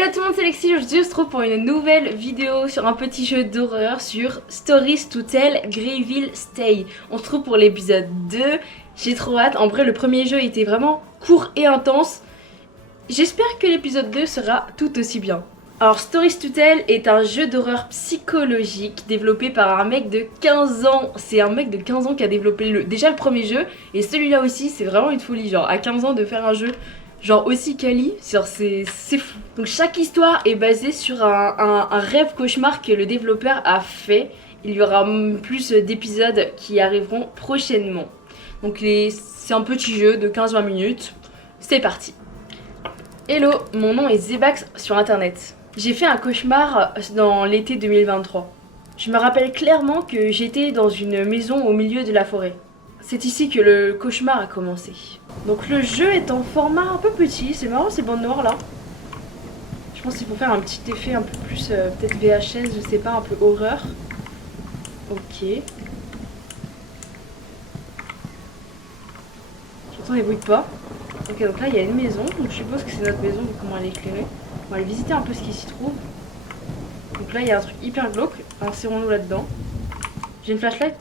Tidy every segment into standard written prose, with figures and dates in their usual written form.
Hello tout le monde, c'est Lexi, aujourd'hui on se retrouve pour une nouvelle vidéo sur un petit jeu d'horreur sur Stories to Tell Greyville Stay. On se retrouve pour l'épisode 2, j'ai trop hâte. En vrai le premier jeu était vraiment court et intense. J'espère que l'épisode 2 sera tout aussi bien. Alors Stories to Tell est un jeu d'horreur psychologique développé par un mec de 15 ans. C'est un mec de 15 ans qui a développé déjà le premier jeu et celui-là aussi, c'est vraiment une folie. Genre à 15 ans de faire un jeu genre aussi quali, c'est fou. Donc chaque histoire est basée sur un rêve cauchemar que le développeur a fait. Il y aura plus d'épisodes qui arriveront prochainement. Donc c'est un petit jeu de 15-20 minutes. C'est parti. Hello, mon nom est Zebax sur internet. J'ai fait un cauchemar dans l'été 2023. Je me rappelle clairement que j'étais dans une maison au milieu de la forêt. C'est ici que le cauchemar a commencé. Donc le jeu est en format un peu petit, c'est marrant ces bandes noires là. Je pense qu'il faut faire un petit effet un peu plus peut-être VHS, je sais pas, un peu horreur. Ok. J'entends les bruits de pas. Ok, donc là il y a une maison, donc je suppose que c'est notre maison, donc comment elle est éclairée. On va aller visiter un peu ce qui s'y trouve. Donc là il y a un truc hyper glauque, insérons-nous là-dedans. J'ai une flashlight.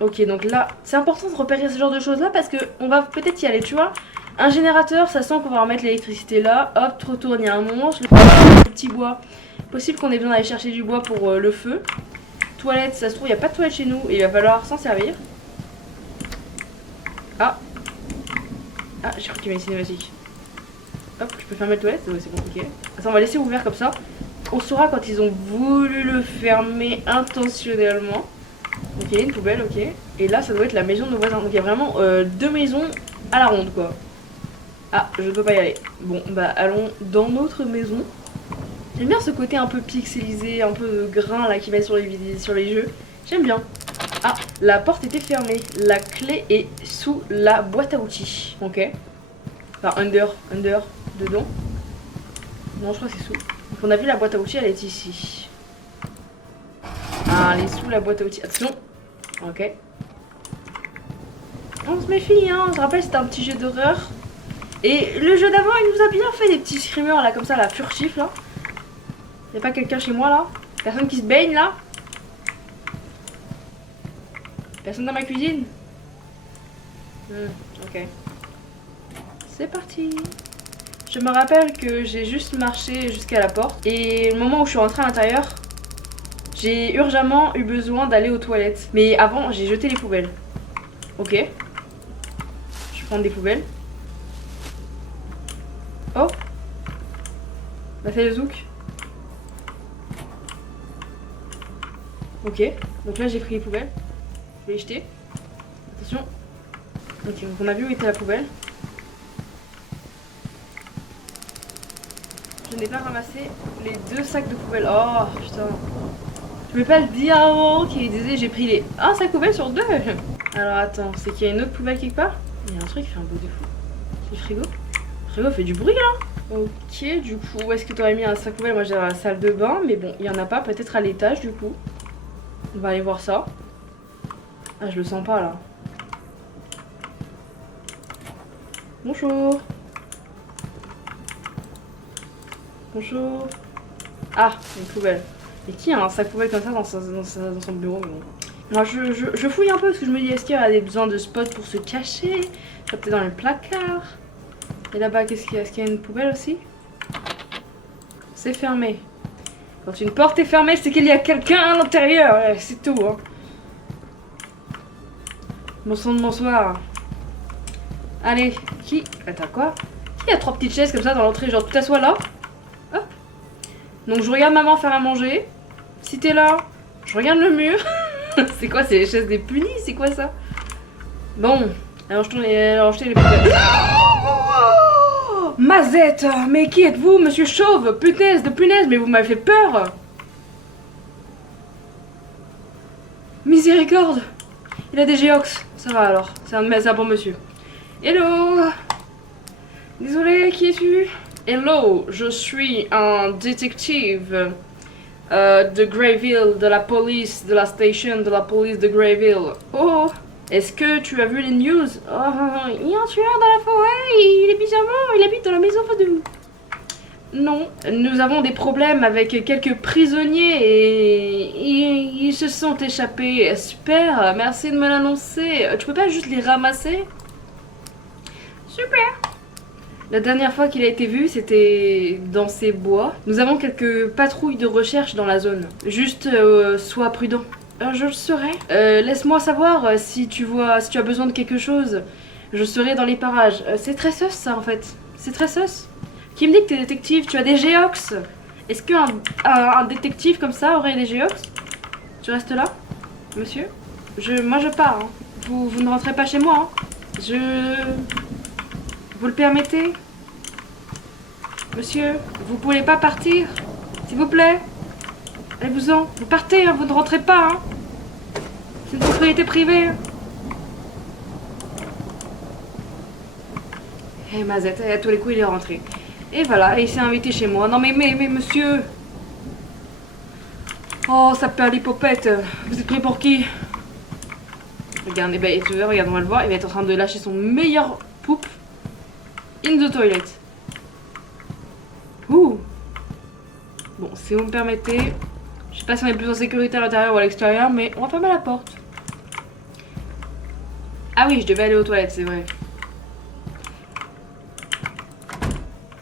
Ok, donc là, c'est important de repérer ce genre de choses là parce que on va peut-être y aller, tu vois. Un générateur, ça sent qu'on va remettre l'électricité là. Hop, tu retournes, il y a un monstre. Le petit bois. Possible qu'on ait besoin d'aller chercher du bois pour le feu. Toilette, ça se trouve, il n'y a pas de toilette chez nous et il va falloir s'en servir. Ah. Ah, j'ai cru qu'il y avait une cinématique. Hop, je peux fermer la toilette? Ouais, c'est compliqué. Attends, on va laisser ouvert comme ça. On saura quand ils ont voulu le fermer intentionnellement. Ok, il y a une poubelle, ok. Et là, ça doit être la maison de nos voisins. Donc il y a vraiment deux maisons à la ronde, quoi. Ah, je ne peux pas y aller. Bon, bah allons dans notre maison. J'aime bien ce côté un peu pixelisé, un peu de grain là qui va sur les jeux. J'aime bien. Ah, la porte était fermée. La clé est sous la boîte à outils. Ok. Enfin, under, dedans. Non, je crois que c'est sous. Donc on a vu la boîte à outils, elle est ici. Ah, elle est sous la boîte à outils. Attention. Ok. On se méfie, hein. Je te rappelle, c'était un petit jeu d'horreur. Et le jeu d'avant, il nous a bien fait des petits screamers là, comme ça, là, furtif là. Y'a pas quelqu'un chez moi là? Personne qui se baigne là? Personne dans ma cuisine? Ok. C'est parti. Je me rappelle que j'ai juste marché jusqu'à la porte. Et le moment où je suis rentrée à l'intérieur, j'ai urgemment eu besoin d'aller aux toilettes. Mais avant, j'ai jeté les poubelles. Ok. Je vais prendre des poubelles. Oh. On a fait le zouk. Ok. Donc là, j'ai pris les poubelles. Je vais les jeter. Attention. Ok, donc on a vu où était la poubelle. Je n'ai pas ramassé les deux sacs de poubelle. Oh, putain. Je vais pas le dire avant qu'il disait j'ai pris un sac poubelle sur deux. Alors attends, c'est qu'il y a une autre poubelle quelque part? Il y a un truc qui fait un bruit de fou. C'est le frigo? Le frigo fait du bruit là. Ok, du coup, où est-ce que tu aurais mis un sac poubelle? Moi j'ai dans la salle de bain, mais bon, il y en a pas, peut-être à l'étage du coup. On va aller voir ça. Ah, je le sens pas là. Bonjour. Bonjour. Ah, une poubelle. Et qui a un sac poubelle comme ça dans son bureau? Moi je fouille un peu parce que je me dis est-ce qu'il y a des besoins de spots pour se cacher? Je vais peut-être dans le placard. Et là-bas qu'est-ce qu'il y a? Est-ce qu'il y a une poubelle aussi? C'est fermé. Quand une porte est fermée c'est qu'il y a quelqu'un à l'intérieur. Ouais, c'est tout hein. Bonsoir. Allez, qui? Attends quoi? Qui a trois petites chaises comme ça dans l'entrée? Genre tu t'assois là. Hop. Donc je regarde maman faire à manger. Si t'es là, je regarde le mur. C'est quoi, c'est les chaises des punis? C'est quoi ça? Bon, alors je les poubelles. Oh, Mazette, mais qui êtes-vous, monsieur Chauve? Punaise de punaise, mais vous m'avez fait peur. Miséricorde. Il a des géox. Ça va alors, c'est un bon monsieur. Hello. Désolé, qui es-tu? Hello, je suis un détective de Greyville, de la police, de la station de la police de Greyville. Oh, est-ce que tu as vu les news? Oh, il y a un tueur dans la forêt, il est bizarrement, il habite dans la maison en face de nous. Non, nous avons des problèmes avec quelques prisonniers et ils se sont échappés. Super, merci de me l'annoncer. Tu peux pas juste les ramasser? Super. La dernière fois qu'il a été vu, c'était dans ces bois. Nous avons quelques patrouilles de recherche dans la zone. Juste, sois prudent. Je le serai. Laisse-moi savoir si tu as besoin de quelque chose. Je serai dans les parages. C'est très sus ça en fait. C'est très sus. Qui me dit que t'es détective? Tu as des géox? Est-ce qu'un détective comme ça aurait des géox? Tu restes là, monsieur? Moi je pars. Hein. Vous ne rentrez pas chez moi. Hein. Vous le permettez? Monsieur, vous pouvez pas partir? S'il vous plaît? Allez-vous-en. Vous partez, hein, vous ne rentrez pas. Hein. C'est une propriété privée. Et Mazette, à tous les coups, il est rentré. Et voilà, et il s'est invité chez moi. Non mais monsieur. Oh, ça perd l'hypopète. Vous êtes pris pour qui? Regarde, regarde, on va le voir. Il va être en train de lâcher son meilleur poop in the toilet. Ouh. Bon, si vous me permettez, je sais pas si on est plus en sécurité à l'intérieur ou à l'extérieur, mais on va fermer la porte. Ah oui, je devais aller aux toilettes, c'est vrai.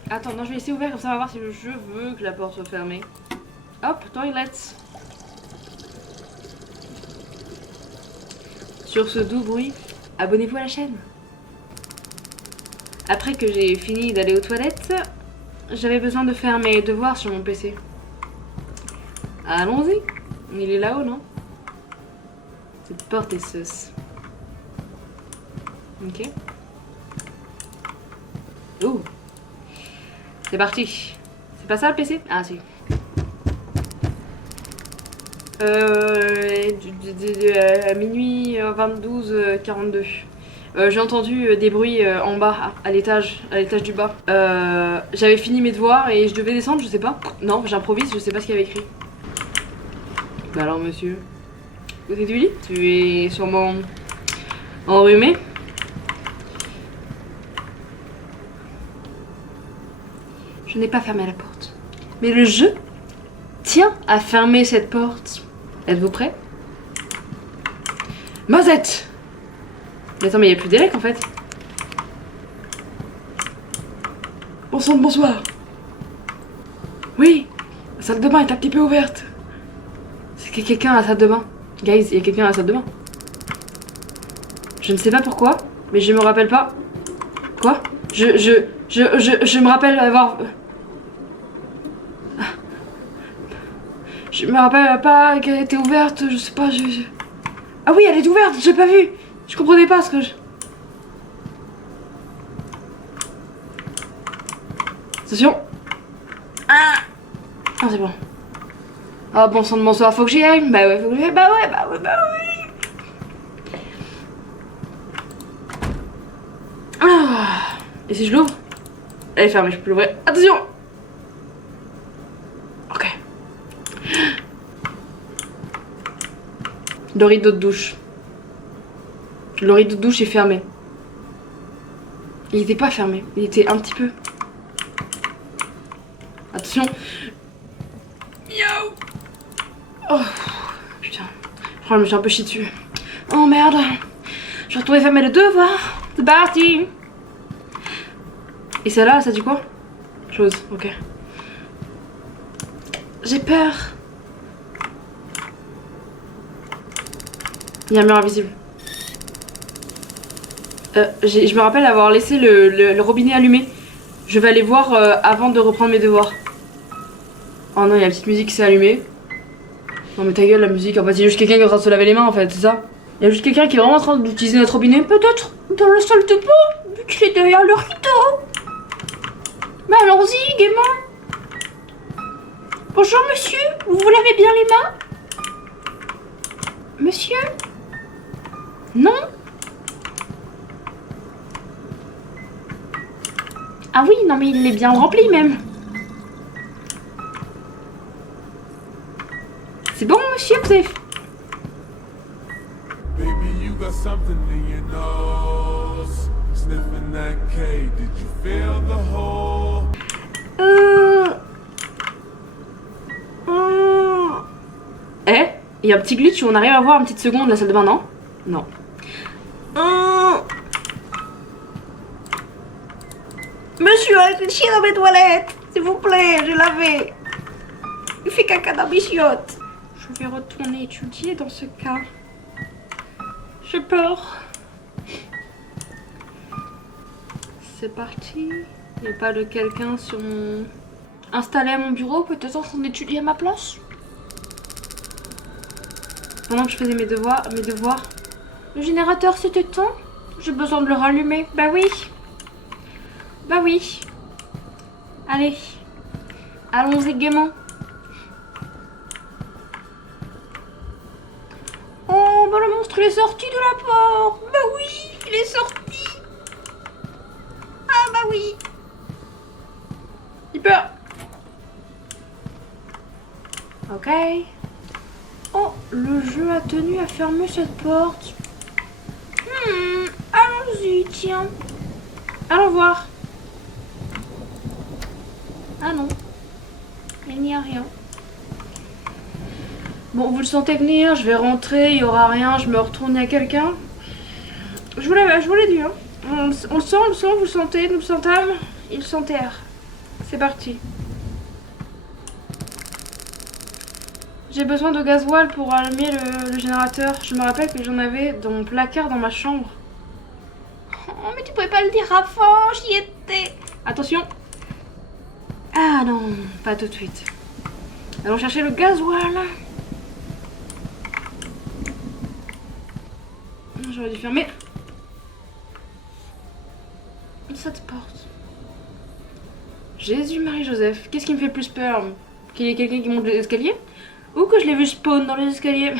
Attends, non, je vais laisser ouvert comme ça, on va voir si je veux que la porte soit fermée. Hop, toilette. Sur ce doux bruit, abonnez-vous à la chaîne. Après que j'ai fini d'aller aux toilettes, j'avais besoin de faire mes devoirs sur mon PC. Allons-y. Il est là-haut, non? Cette porte est sus. Ok. Ouh. C'est parti. C'est pas ça le PC? Ah si. Minuit 22h42. J'ai entendu des bruits en bas, à l'étage du bas. J'avais fini mes devoirs et je devais descendre, je sais pas. Non, j'improvise, je sais pas ce qu'il y avait écrit. Bah alors monsieur, où es-tu dit? Tu es sûrement enrhumé? Je n'ai pas fermé la porte. Mais le jeu tient à fermer cette porte. Êtes-vous prêts? Mazette! Mais attends, mais il n'y a plus d'élec en fait. Bon sang de bonsoir. Oui, la salle de bain est un petit peu ouverte. C'est qu'il y a quelqu'un à la salle de bain. Guys, il y a quelqu'un à la salle de bain. Je ne sais pas pourquoi, mais je me rappelle pas. Quoi? Je me rappelle avoir... Je me rappelle pas qu'elle était ouverte, je sais pas, Ah oui, elle est ouverte, j'ai pas vu. Je comprenais pas ce que je... Attention. Ah, c'est bon. Ah, bon sang de bonsoir, faut que j'y aille. Bah ouais, faut que j'y aille. Bah ouais. Ah. Et si je l'ouvre? Elle est fermée, je peux l'ouvrir. Attention. Ok. Le rideau de douche. Le rideau de douche est fermé. Il était pas fermé, il était un petit peu. Attention. Yo. Oh putain. Je crois que je me suis un peu chié dessus. Oh merde. Je vais retourner fermer le devoir. C'est parti. Et celle-là, ça dit quoi? Chose, ok. J'ai peur. Il y a un mur invisible. Je me rappelle avoir laissé le robinet allumé. Je vais aller voir avant de reprendre mes devoirs. Oh non, il y a la petite musique qui s'est allumée. Non mais ta gueule la musique, en fait il y a juste quelqu'un qui est en train de se laver les mains en fait, c'est ça? Il y a juste quelqu'un qui est vraiment en train d'utiliser notre robinet, peut-être dans la salle de bain, vu qu'il est derrière le rideau. Mais allons-y gaiement. Bonjour monsieur, vous vous lavez bien les mains? Monsieur? Non? Ah oui, non mais il est bien rempli même. C'est bon monsieur, vous avez... Baby, you got something in your nose. Sniffing that K, did you feel the hole? Il y a un petit glitch où on arrive à voir une petite seconde la salle de bain, non? Non. Monsieur, je chie dans mes toilettes. S'il vous plaît, j'ai lavé. Il fait caca dans mes chiottes. Je vais retourner étudier dans ce cas. J'ai peur. C'est parti. Il n'y a pas de quelqu'un sur mon... installé à mon bureau, peut-être en train d'étudier à ma place. Pendant que je faisais mes devoirs. Le générateur s'est éteint. J'ai besoin de le rallumer. Bah oui. Bah oui. Allez. Allons-y gaiement. Oh, bah le monstre il est sorti de la porte. Bah oui, il est sorti. Ah bah oui. Il peur. Ok. Oh, le jeu a tenu à fermer cette porte. Allons-y, tiens. Allons voir. Ah non. Il n'y a rien. Bon, vous le sentez venir, je vais rentrer, il n'y aura rien, je me retourne à quelqu'un. Je vous l'ai dit, hein. On le sent, vous le sentez, nous le sentâmes. Il s'enterre. C'est parti. J'ai besoin de gasoil pour allumer le générateur. Je me rappelle que j'en avais dans mon placard dans ma chambre. Oh, mais tu pouvais pas le dire avant, j'y étais. Attention. Ah non, pas tout de suite. Allons chercher le gasoil. J'aurais dû fermer cette porte. Jésus, Marie, Joseph. Qu'est-ce qui me fait plus peur? Qu'il y ait quelqu'un qui monte les escaliers? Ou que je l'ai vu spawn dans les escaliers?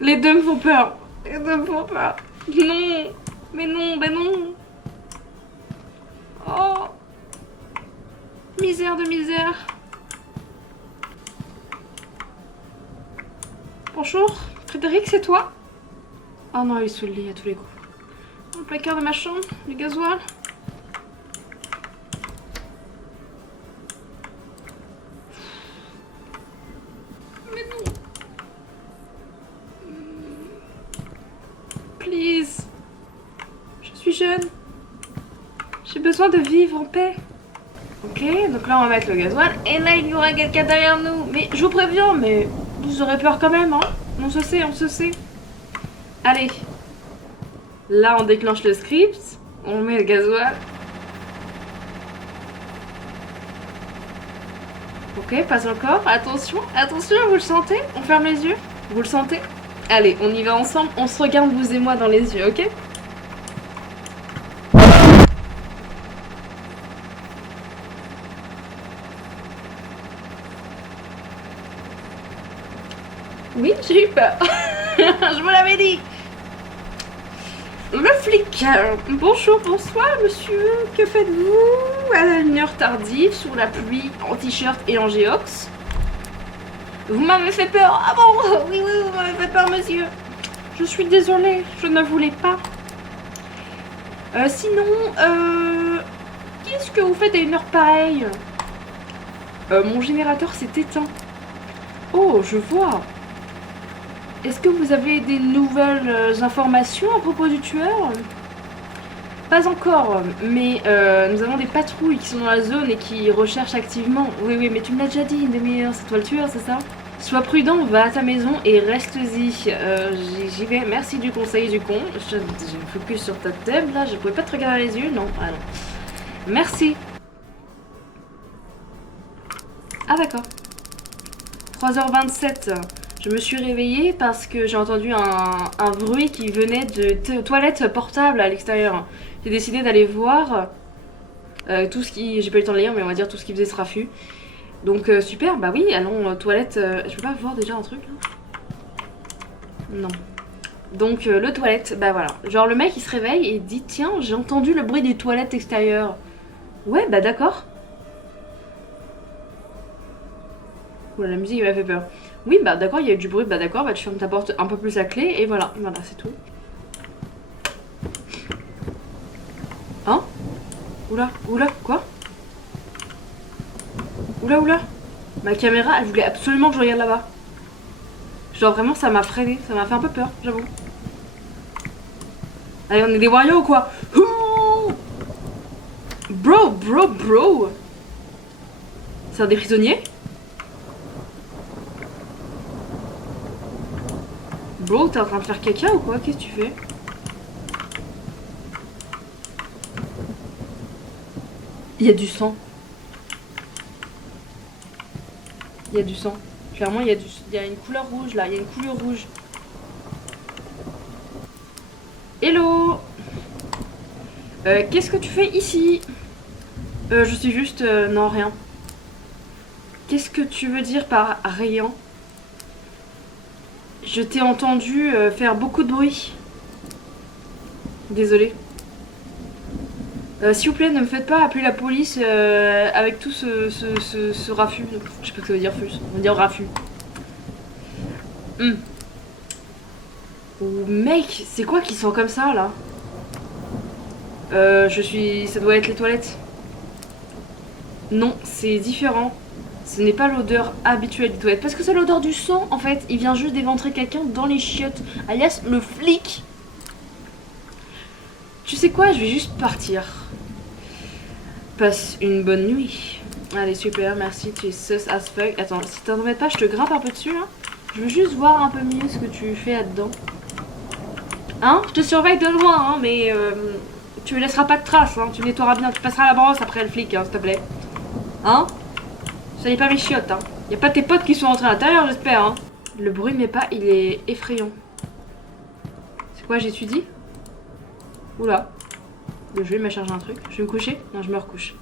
Les deux me font peur. Les deux me font peur. Non. Mais non, ben non. Oh. Misère de misère. Bonjour, Frédéric, c'est toi? Oh non, il est sous le lit à tous les coups. Dans le placard de ma chambre, du gasoil. Mais non. Please. Je suis jeune. J'ai besoin de vivre en paix. Ok, donc là on va mettre le gasoil. Et là il y aura quelqu'un derrière nous. Mais je vous préviens, mais vous aurez peur quand même, hein. On se sait, on se sait. Allez. Là on déclenche le script. On met le gasoil. Ok, pas encore. Attention, attention, vous le sentez? On ferme les yeux? Vous le sentez? Allez, on y va ensemble. On se regarde vous et moi dans les yeux, ok? Oui, j'ai eu peur. Je vous l'avais dit. Le flic. Bonjour, bonsoir, monsieur. Que faites-vous à une heure tardive, sous la pluie, en t-shirt et en géox? Vous m'avez fait peur. Ah bon? Oui, oui, vous m'avez fait peur, monsieur. Je suis désolée, je ne voulais pas. Sinon, qu'est-ce que vous faites à une heure pareille? Mon générateur s'est éteint. Oh, je vois. Est-ce que vous avez des nouvelles informations à propos du tueur? Pas encore, mais nous avons des patrouilles qui sont dans la zone et qui recherchent activement. Oui, oui, mais tu me l'as déjà dit, une demi-heure, c'est toi le tueur, c'est ça? Sois prudent, va à ta maison et reste-y. J'y vais, merci du conseil du con. J'ai focus sur ta table, là, je pouvais pas te regarder les yeux, non? Ah non. Merci. Ah d'accord. 3h27. Je me suis réveillée parce que j'ai entendu un bruit qui venait de toilettes portables à l'extérieur. J'ai décidé d'aller voir tout ce qui... J'ai pas eu le temps de lire, mais on va dire tout ce qui faisait ce raffut. Donc super, bah oui, allons aux toilettes. Je peux pas voir déjà un truc là? Non. Donc le toilette, bah voilà. Genre le mec il se réveille et il dit tiens, j'ai entendu le bruit des toilettes extérieures. Ouais, bah d'accord. Oula, la musique m'a fait peur. Oui, bah d'accord, il y a eu du bruit, bah d'accord, bah tu fermes ta porte un peu plus à clé et voilà, voilà, c'est tout. Hein? Oula, oula, quoi? Oula, oula. Ma caméra, elle voulait absolument que je regarde là-bas. Genre vraiment ça m'a freiné, ça m'a fait un peu peur, j'avoue. Allez, on est des warriors ou quoi? Ouh, bro. C'est un des prisonniers? Bro, t'es en train de faire caca ou quoi? Qu'est-ce que tu fais? Il y a du sang. Il y a du sang. Clairement, il y a une couleur rouge là. Il y a une couleur rouge. Hello. Qu'est-ce que tu fais ici? Je suis juste... non, rien. Qu'est-ce que tu veux dire par rien? Je t'ai entendu faire beaucoup de bruit. Désolée. S'il vous plaît, ne me faites pas appeler la police avec tout ce raffut. Je sais pas ce que ça veut dire, fus. On va dire raffut. Oh mec, c'est quoi qui sent comme ça là? Ça doit être les toilettes. Non, c'est différent. Ce n'est pas l'odeur habituelle des toilettes. Parce que c'est l'odeur du sang en fait. Il vient juste d'éventrer quelqu'un dans les chiottes. Alias le flic. Tu sais quoi, je vais juste partir. Passe une bonne nuit. Allez, super, merci, tu es sus as fuck. Attends, si t'en mets pas, je te grimpe un peu dessus là. Je veux juste voir un peu mieux ce que tu fais là-dedans. Hein? Je te surveille de loin, hein, mais tu ne laisseras pas de traces, hein. Tu nettoieras bien, tu passeras la brosse après le flic, hein, s'il te plaît. Hein? Ça n'est pas mes chiottes, hein. Y a pas tes potes qui sont rentrés à l'intérieur, j'espère, hein. Le bruit de mes pas, il est effrayant. C'est quoi, j'étudie? Oula. Le jeu, il m'a chargé un truc. Je vais me coucher? Non, je me recouche.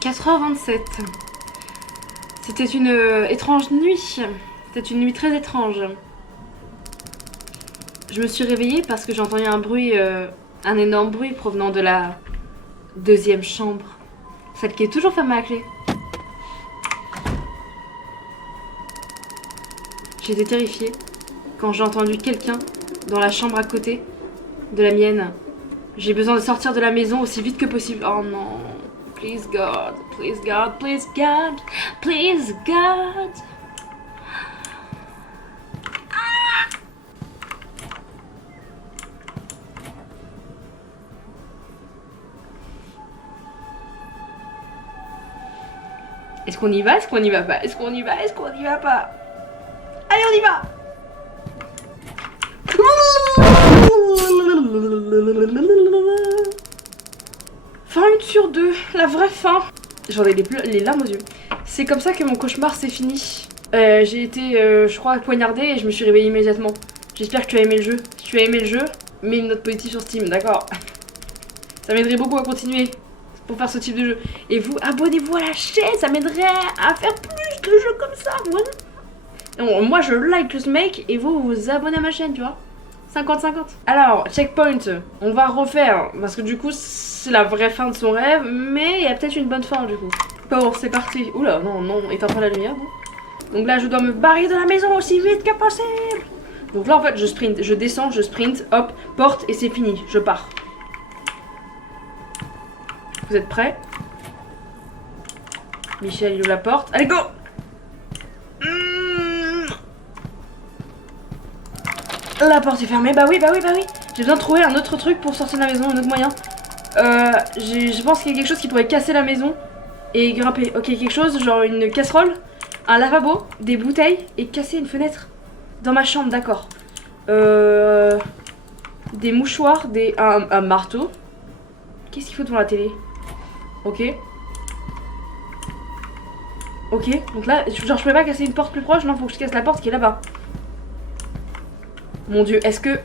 4h27. C'était une étrange nuit. C'était une nuit très étrange. Je me suis réveillée parce que j'ai entendu un bruit, un énorme bruit provenant de la deuxième chambre. Celle qui est toujours fermée à clé. J'étais terrifiée quand j'ai entendu quelqu'un dans la chambre à côté de la mienne. J'ai besoin de sortir de la maison aussi vite que possible. Oh non. Please God. Please God. Please God. Please God. Est-ce qu'on y va? Est-ce qu'on y va pas? Est-ce qu'on y va? Est-ce qu'on y va pas? Allez, on y va! Fin 1 sur 2, la vraie fin. J'en ai les larmes aux yeux. C'est comme ça que mon cauchemar s'est fini. J'ai été, je crois, poignardée et je me suis réveillée immédiatement. J'espère que tu as aimé le jeu. Si tu as aimé le jeu, mets une note positive sur Steam, d'accord? Ça m'aiderait beaucoup à continuer pour faire ce type de jeu. Et vous, abonnez-vous à la chaîne, ça m'aiderait à faire plus de jeux comme ça, voilà. Donc, moi, je like ce mec et vous vous abonnez à ma chaîne, tu vois. 50-50. Alors, checkpoint, on va refaire, parce que du coup, c'est la vraie fin de son rêve, mais il y a peut-être une bonne fin, du coup. Bon, c'est parti. Oula, non, éteins pas la lumière. Non. Donc là, je dois me barrer de la maison aussi vite que possible. Donc là, en fait, je sprint, je descends, je sprint, hop, porte, et c'est fini, je pars. Vous êtes prêts? Michel, il ouvre la porte. Allez, go! La porte est fermée, bah oui. J'ai besoin de trouver un autre truc pour sortir de la maison, un autre moyen. Je pense qu'il y a quelque chose qui pourrait casser la maison et grimper. Ok, quelque chose, genre une casserole, un lavabo, des bouteilles et casser une fenêtre dans ma chambre, d'accord. Des mouchoirs, un marteau. Qu'est-ce qu'il faut devant la télé? Ok. Ok, donc là, genre je peux pas casser une porte plus proche, non, faut que je casse la porte qui est là-bas. Mon dieu, est-ce que...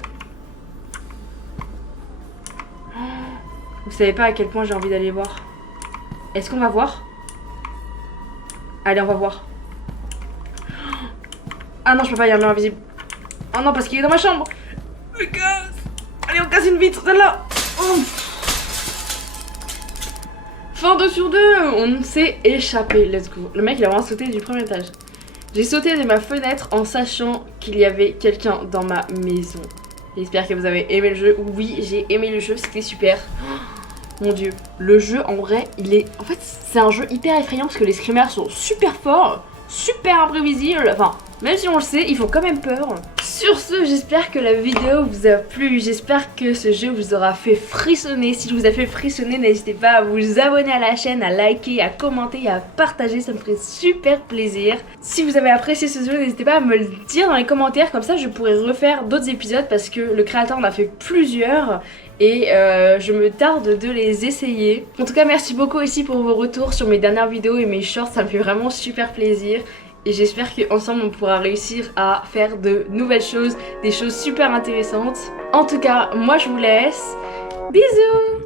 Vous savez pas à quel point j'ai envie d'aller voir. Est-ce qu'on va voir? Allez, on va voir. Ah non, je peux pas, il y a un mur invisible. Oh non, parce qu'il est dans ma chambre. Allez, on casse une vitre, celle-là. Oh. Fin 2 sur 2, on s'est échappé, let's go. Le mec il a vraiment sauté du premier étage. J'ai sauté de ma fenêtre en sachant qu'il y avait quelqu'un dans ma maison. J'espère que vous avez aimé le jeu. Oui, j'ai aimé le jeu, c'était super. Oh, mon dieu, le jeu en vrai, il est... En fait, c'est un jeu hyper effrayant parce que les screamers sont super forts. super imprévisibles. Enfin, même si on le sait, ils font quand même peur. Sur ce, j'espère que la vidéo vous a plu, j'espère que ce jeu vous aura fait frissonner. Si je vous a fait frissonner, n'hésitez pas à vous abonner à la chaîne, à liker, à commenter et à partager, ça me ferait super plaisir. Si vous avez apprécié ce jeu, n'hésitez pas à me le dire dans les commentaires, comme ça je pourrais refaire d'autres épisodes parce que le créateur en a fait plusieurs. Et je me tarde de les essayer. En tout cas, merci beaucoup aussi pour vos retours sur mes dernières vidéos et mes shorts, ça me fait vraiment super plaisir. Et j'espère qu'ensemble on pourra réussir à faire de nouvelles choses, des choses super intéressantes. En tout cas, moi je vous laisse. Bisous!